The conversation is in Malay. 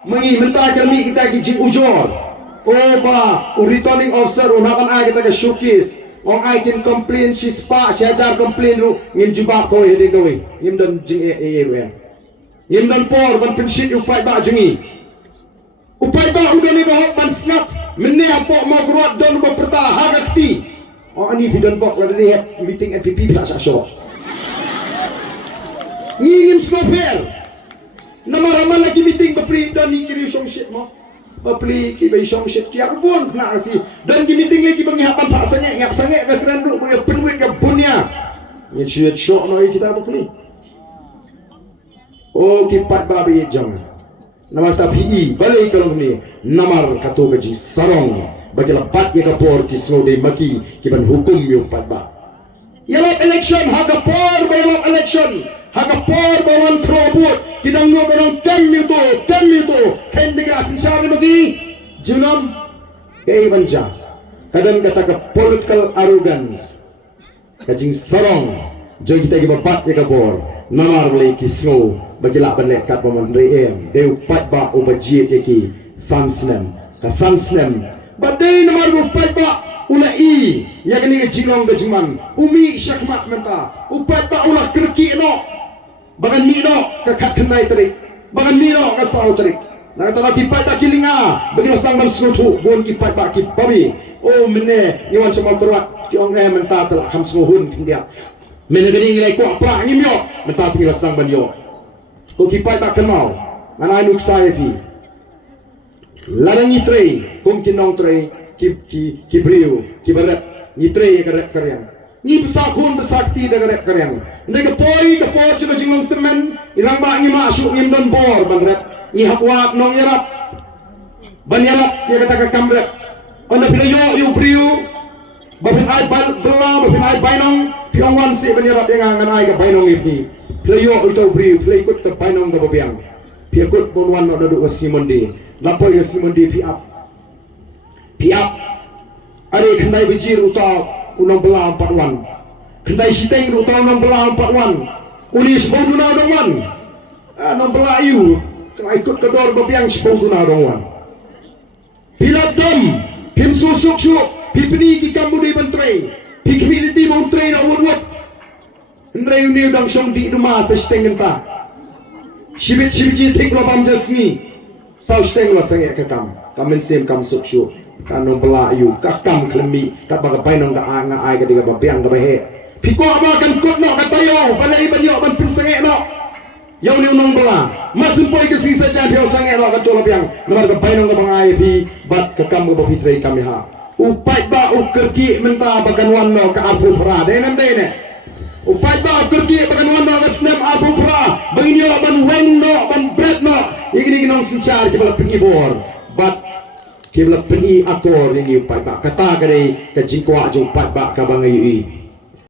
Mengi mentah kami kita kijing ujor. Oh ba, returning officer unakan ay kita ke showcase. Ong ay kin complain si spa, si ajar complain lu ngin jubak ko hede gawe. Ngim dan jing e. Ngim dan por ban pensit upai ba jengi. Upai ba udah ni bahok ban snap. Mene apa mau keruat dan berpertah hagakti. Oh ani bidan bok lada dia meeting NPP tak syok. Ngingin snopel. Nama ramal lagi meeting bapri dan kiri song shit mo. Bapri ki bai song shit ki aku pun nak kasi. Dan ki meeting lagi penghapan pak sangat ngap sangat ke keranduk punya penuit ke punya. Ni shit syok noi kita bapri. Oh ki pat babi jam. Nama tapi balik kalau ni namar katu gaji sarong bagi lepat ya kapor ki snode maki ki ban hukum yo pat ba. Yalah election hagapor bayalap election. Hagapor bawan probut kita ngomong kem itu kendiga sinsabi magi junam kay banja kadang kata ke political arrogance kajing sarong joy kita gibabat ya kapor namar boleh kisno bagi lak banlek kat paman reem deu pat ba ubaji ki sansnem ka sansnem badai namar upat ba ulai ya kini ke jinong ke jiman umi syakmat menta upat ba ulah kerki no bagan nino kakak kenai terik bagan nino kasau terik nak kata lagi pai tak kilinga bagi nostang bersenutu bon ki pai baki babi oh mene iwan sama berat ki ong menta telah kham senuhun dia mene gani ngilai ko apa ngimyo menta tinggal stang banyo ko ki pai tak kenal mana nuk saya pi larang itre kum kinong tre ki brio ki barat itre ka karyan ni besakun besakti dengan keren. Nega poi ke poi juga jinglong temen. Ilang ba ngi masuk ngim don bor bangret. Ni hakwat nong yarap. Ban yarap dia kata ke kamret. Onda pilayo yu priu. Babin ai bala babin ai bainong. Piong wan si ban yarap yang ngan ai ke bainong ini. Pilayo itu priu pilai ikut ke bainong ke babiang. Pi ikut bon wan no duduk ke Simondi. Lapoi ke Simondi pi up. Pi up. Are kendai bijir utau unang belah 41 kendai siteng utang unang belah 41 ulis bonduna dongwan nang belah ayu kalau ikut kedor babiang sebonduna dongwan bila dom pim susuk syuk pipni di kambudi bentrei pikmiliti bentrei na wurwat ndrei uni udang syong di rumah sa siteng ngenta sibit tik lo pam jasmi sau siteng lo sange kakam kamen sim kam suk syuk kanong belah ayu kakam kelemi kat baga painong ka anga ai ka diga babiang ka bahe piko ba kan kot no katayo balai banyo ban pinsange no yaw ni unong belah masin poi ke sisa jan dio sange no ka to babiang namar ka painong ka bang ai pi bat kakam ka bapitrei kami ha upai ba ukerki menta bagan wanno ka abu pra denem dene upai ba ukerki bagan wanno ka snem abu pra bangin ban wenno ban bread no igini ginong sinchar ki bala pingibor bat kibla peni akor yang iupai bak kata kadai ke jingkwa jumpat bak kabang ayui